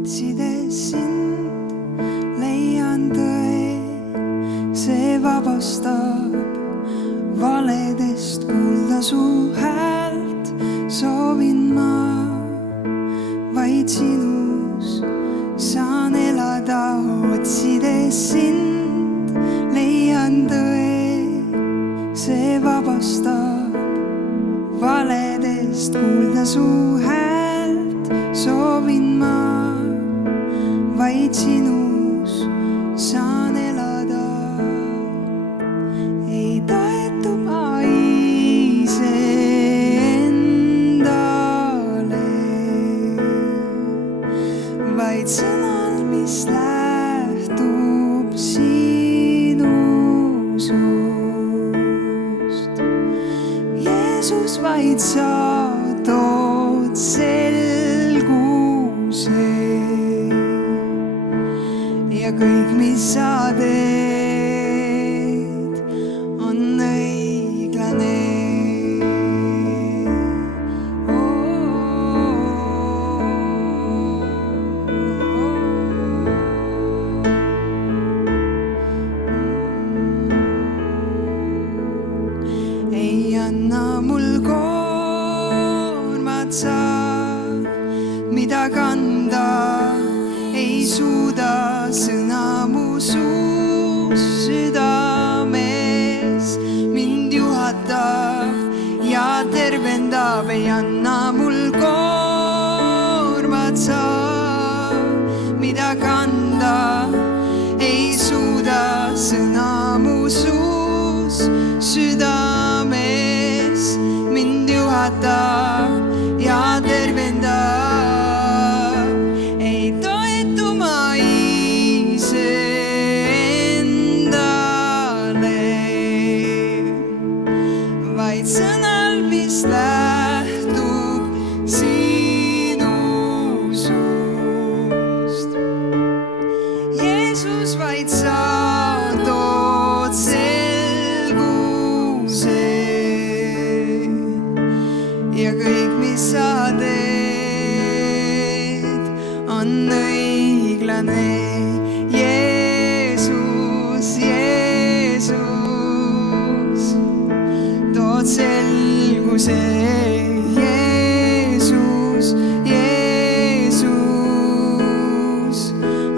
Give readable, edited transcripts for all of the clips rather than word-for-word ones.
otsides sind, leian tõe, see vabastab valedest kuulda su häält. Soovin ma vaid sinus, saan elada, otsides sind, leian tõe, see vabastab valedest kuulda su häält. Soovin ma vaid sinus, saan elada. Ei toetu ma iseendale, vaid sõnal, mis lähtub sinu suust. Jeesus, vaid sa tood selguse ja kõik, mis sa teed, on õiglane. Ei anna mul koormat sa, mida kanda ei suuda. Sõna mu suus südames mind juhatab ja tervendab. Ei anna mul koormat sa, mida kanda ei suuda. Sõna mu suus südames mind juhatab ja tervendab. Ei toetu ma vaid sõnal, mis lähtub sinu suust. Jeesus, vaid sa tood selguse ja kõik, mis sa teed, on õiglane. Jeesus, Jeesus, tood selguse. Jeesus, Jeesus,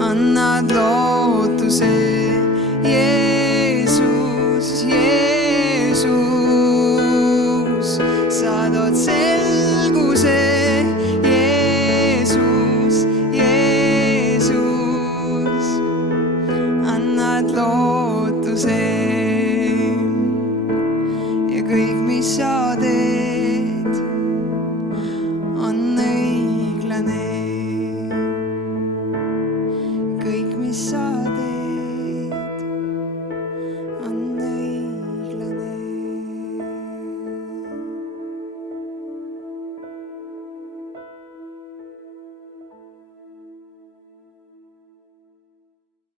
annad lootuse. Jeesus, Jeesus, sa tood selguse. Jeesus, Jeesus, annad lootuse. Kõik, mis sa teed,